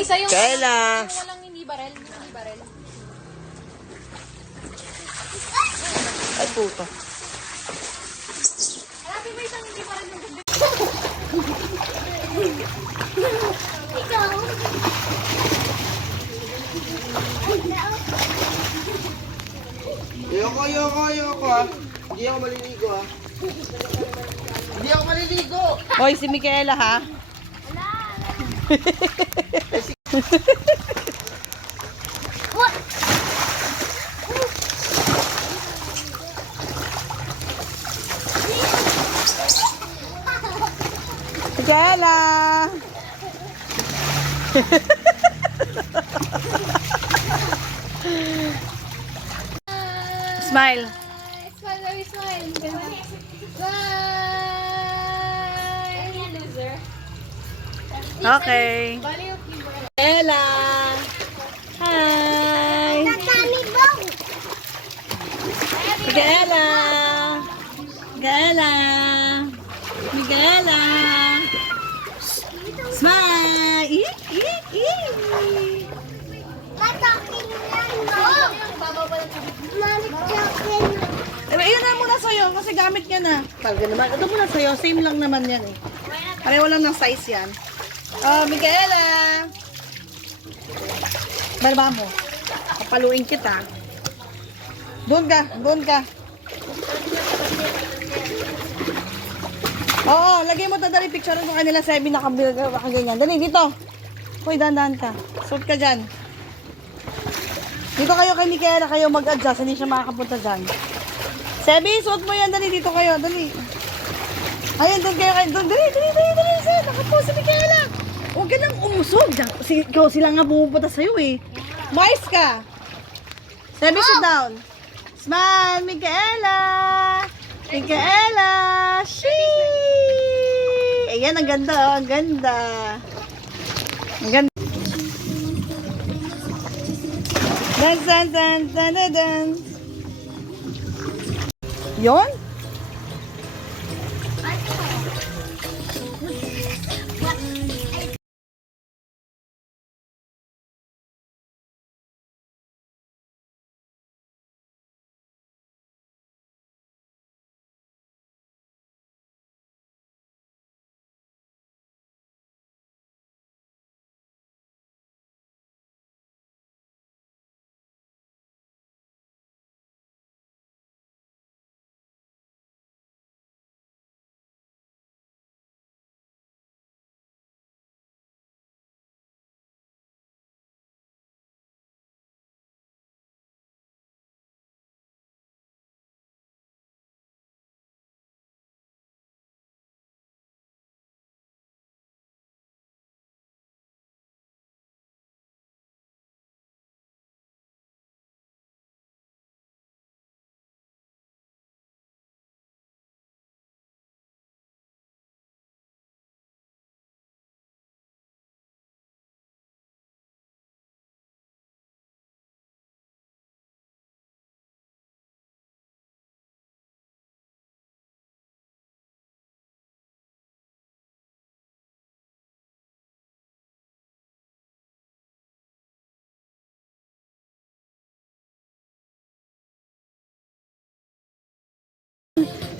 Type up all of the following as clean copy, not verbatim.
isa yung Kayla. walang hindi barel. Ay, puto. Hanapin mo isang hindi barel ng ganda. Ikaw. Ayoko ah. Hindi ako maliligo ah. Hindi ako maliligo. Hoy, si Micaela ha? What? Micaela! Smile. Smile. Bye. Loser. Okay. Bali yung keyboard. Micaela! Hi! Natami ba? Micaela! Micaela! Micaela! Smile! Eek, eek, eek! Matakin yan mo. Matakin. Iyon na muna sa'yo kasi gamit niya na. Talaga naman. Ito muna sa'yo. Same lang naman yan eh. Pareho lang ng size yan. Oh, Micaela! Barba mo. Kapaluin kita. Doon ka. Oo, lagay mo tadali picture ko kanila 7 nakaganyan. Dali, dito. Hoy, dandan ka. Suot ka dyan. Dito kayo kay Micaela, kayo mag-adjust. Hindi siya makakapunta dyan. Sebi, suot mo yan. Dali, dito kayo. Dali. Ayun, doon kayo. Doon. Dali. Nakapo si Micaela. Huwag ka lang umusog. Ikaw sila nga pumupunta sa'yo eh. Mais ka. Sebi, sit down. Smile, Micaela. Micaela. Shee! Ayan, ang ganda oh. Ang ganda. Ang ganda. Dance. Yon?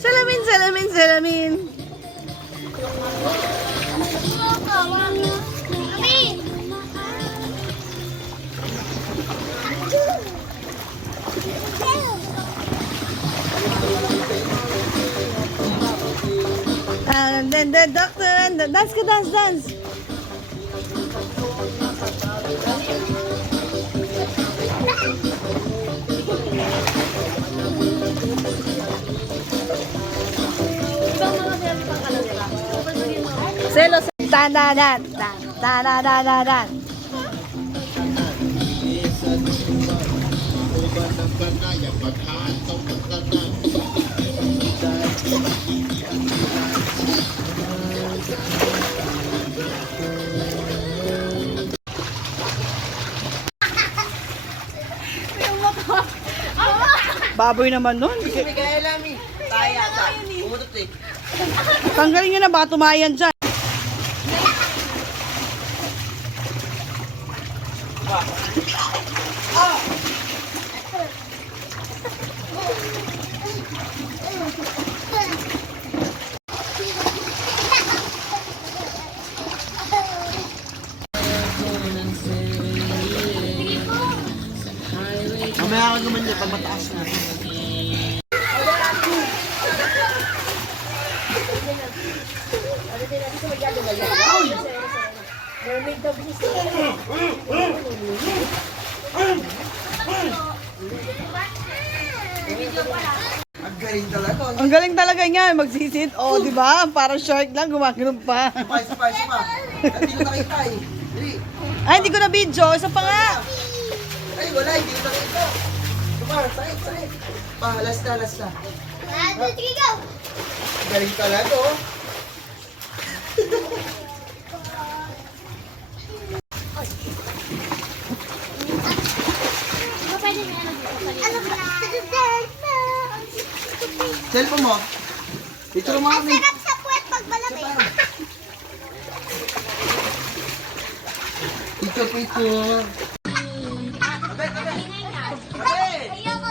Salamin. Mami! And then the doctor and the dance. Selos. Dan. Baboy naman nun. Micaela, mi. Taya ka. Umutot eh. Tanggalin nyo na, baka tumayan dyan. Mamaya ka naman niya pag mataas na. Ang galing talaga. Ang galing talaga niya, magsisit. Oh, di ba? Parang shark lang, gumagano'n pa. Isa pa. Hindi ko nakita eh. Dali. Ay, hindi ko na video. Isa pa nga. Ay, wala. Hindi ko nakita. Kumar, sakit. Pa, last na. 1, 2, 3, go! Galing talaga oh. Ano ba? Cellphone mo. Picture mo Ang kami. sarap sa puwet pag malamig. Picture. Ayoko.